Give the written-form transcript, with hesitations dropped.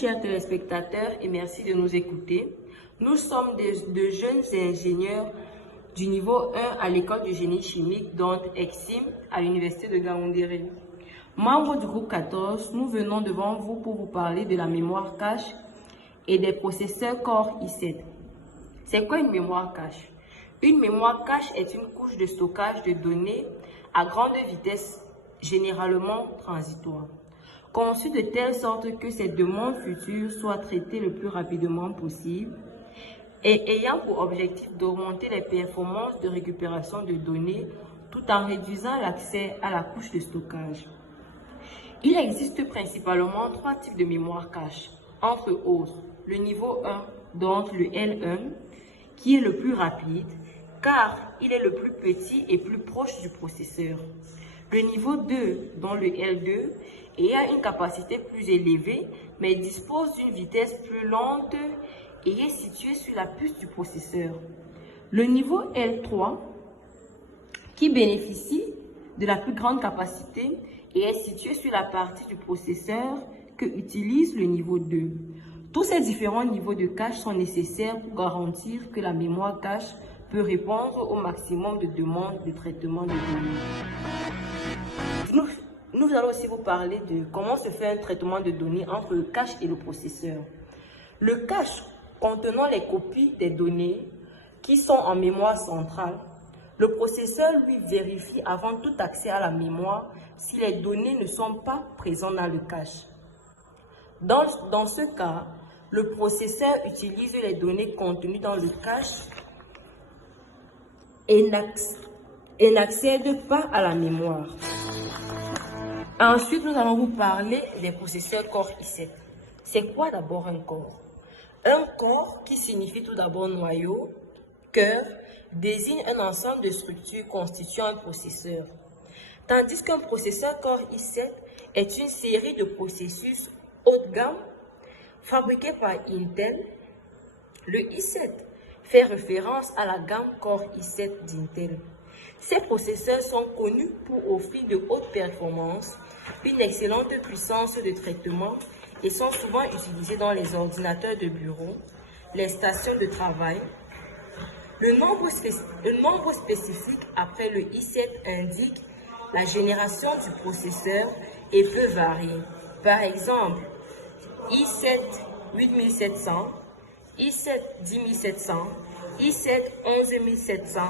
chers téléspectateurs, et merci de nous écouter. Nous sommes de jeunes ingénieurs du niveau 1 à l'école de génie chimique, dont EXIM, à l'université de Gaoundéré. Membres du groupe 14, nous venons devant vous pour vous parler de la mémoire cache et des processeurs Core i7. C'est quoi une mémoire cache? Une mémoire cache est une couche de stockage de données à grande vitesse, généralement transitoire, conçue de telle sorte que ces demandes futures soient traitées le plus rapidement possible et ayant pour objectif d'augmenter les performances de récupération de données tout en réduisant l'accès à la couche de stockage. Il existe principalement trois types de mémoire cache, entre autres le niveau 1, donc le L1, qui est le plus rapide, car il est le plus petit et plus proche du processeur. Le niveau 2, dont le L2, a une capacité plus élevée, mais dispose d'une vitesse plus lente et est situé sur la puce du processeur. Le niveau L3, qui bénéficie de la plus grande capacité et est situé sur la partie du processeur que utilise le niveau 2. Tous ces différents niveaux de cache sont nécessaires pour garantir que la mémoire cache peut répondre au maximum de demandes de traitement de données. Nous allons aussi vous parler de comment se fait un traitement de données entre le cache et le processeur. Le cache contenant les copies des données qui sont en mémoire centrale, le processeur lui vérifie avant tout accès à la mémoire si les données ne sont pas présentes dans le cache. Dans ce cas, le processeur utilise les données contenues dans le cache et n'accède pas à la mémoire. Ensuite, nous allons vous parler des processeurs Core i7. C'est quoi d'abord un corps? Un corps, qui signifie tout d'abord noyau, cœur, désigne un ensemble de structures constituant un processeur. Tandis qu'un processeur Core i7 est une série de processus haut de gamme fabriqués par Intel. Le i7 fait référence à la gamme Core i7 d'Intel. Ces processeurs sont connus pour offrir de hautes performances, une excellente puissance de traitement et sont souvent utilisés dans les ordinateurs de bureau, les stations de travail. Le nombre spécifique après le i7 indique la génération du processeur et peut varier. Par exemple, i7 8700, i7 10700, i7 11700,